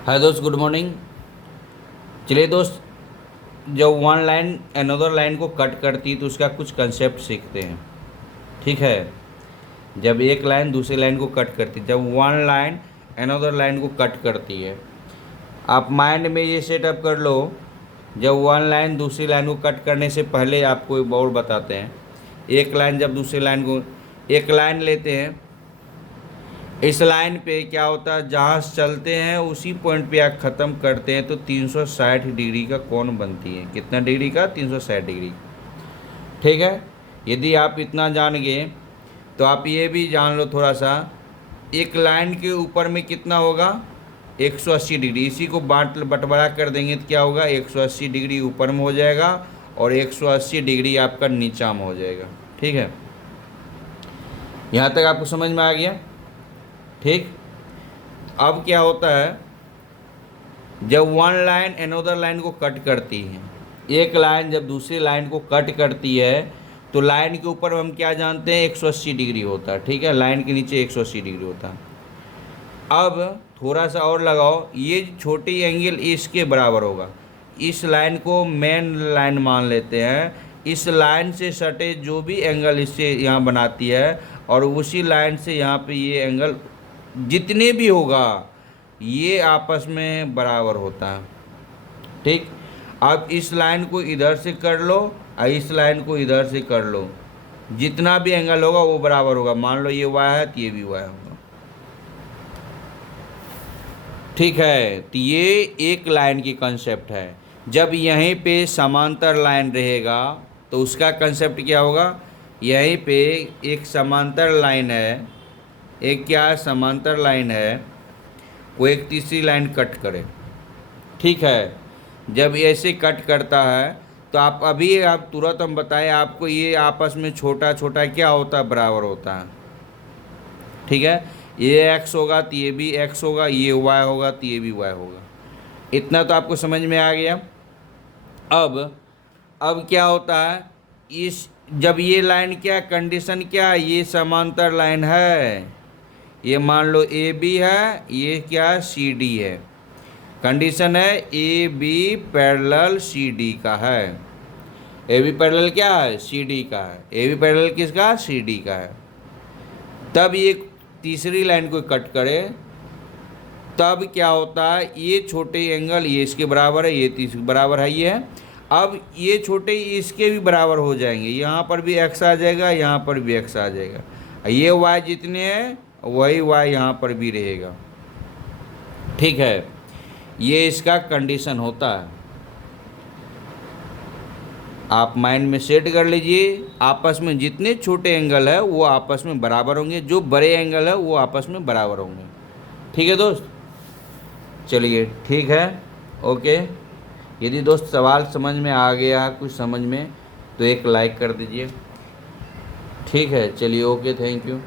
हाय दोस्त, good morning. चलिए दोस्त, जब वन लाइन अनदर लाइन को कट करती है तो उसका कुछ कंसेप्ट सीखते हैं। ठीक है। जब एक लाइन दूसरी लाइन को कट करती है, जब वन लाइन अनदर लाइन को कट करती है, आप माइंड में ये सेटअप कर लो। जब वन लाइन दूसरी लाइन को कट करने से पहले आपको एक और बताते हैं। एक लाइन जब दूसरी लाइन को, एक लाइन लेते हैं, इस लाइन पे क्या होता है, जहाँ से चलते हैं उसी पॉइंट पे आप ख़त्म करते हैं तो 360 डिग्री का कोण बनती है। कितना डिग्री का? 360 डिग्री। ठीक है। यदि आप इतना जान गए तो आप ये भी जान लो थोड़ा सा, एक लाइन के ऊपर में कितना होगा? 180 डिग्री। इसी को बंटवारा कर देंगे तो क्या होगा? 180 डिग्री ऊपर में हो जाएगा और 180 डिग्री आपका नीचा में हो जाएगा। ठीक है। यहाँ तक आपको समझ में आ गया? ठीक। अब क्या होता है, जब वन लाइन अनदर लाइन को कट करती है, एक लाइन जब दूसरी लाइन को कट करती है तो लाइन के ऊपर हम क्या जानते हैं? 180 डिग्री होता है। ठीक है। लाइन के नीचे 180 डिग्री होता है। अब थोड़ा सा और लगाओ, ये छोटी एंगल इसके बराबर होगा। इस लाइन को मेन लाइन मान लेते हैं। इस लाइन से सटे जो भी एंगल इससे यहाँ बनाती है और उसी लाइन से यहाँ पे ये एंगल जितने भी होगा ये आपस में बराबर होता है। ठीक। अब इस लाइन को इधर से कर लो और इस लाइन को इधर से कर लो, जितना भी एंगल होगा वो बराबर होगा। मान लो ये वाई है तो ये भी वाई होगा। ठीक है। तो ये एक लाइन की कंसेप्ट है। जब यहीं पे समांतर लाइन रहेगा तो उसका कंसेप्ट क्या होगा? यहीं पे एक समांतर लाइन है, एक क्या है? समांतर लाइन है, वो एक तीसरी लाइन कट करे। ठीक है। जब ऐसे कट करता है तो आप तुरंत हम बताएं आपको, ये आपस में छोटा छोटा क्या होता है? बराबर होता है। ठीक है। ये एक्स होगा तो ये भी एक्स होगा, ये वाई होगा तो ये भी वाई होगा। इतना तो आपको समझ में आ गया। अब क्या होता है, इस जब ये लाइन क्या कंडीशन, क्या ये समांतर लाइन है, ये मान लो ए बी है, ये क्या सी डी है। कंडीशन है A B parallel C D का है। ए बी पैरेलल क्या है? सी डी का है। ए बी पैरेलल किसका? सी डी का है। तब ये तीसरी लाइन को कट करे, तब क्या होता है, ये छोटे एंगल ये इसके बराबर है, ये तीसरे बराबर है, ये है। अब ये छोटे इसके भी बराबर हो जाएंगे, यहाँ पर भी एक्स आ जाएगा, यहाँ पर भी एक्स आ जाएगा। ये वाई जितने हैं वही वाई यहाँ पर भी रहेगा। ठीक है। ये इसका कंडीशन होता है। आप माइंड में सेट कर लीजिए, आपस में जितने छोटे एंगल है वो आपस में बराबर होंगे, जो बड़े एंगल है वो आपस में बराबर होंगे। ठीक है दोस्त। चलिए ठीक है। ओके। यदि दोस्त सवाल समझ में आ गया कुछ समझ में तो एक लाइक कर दीजिए। ठीक है। चलिए ओके, थैंक यू।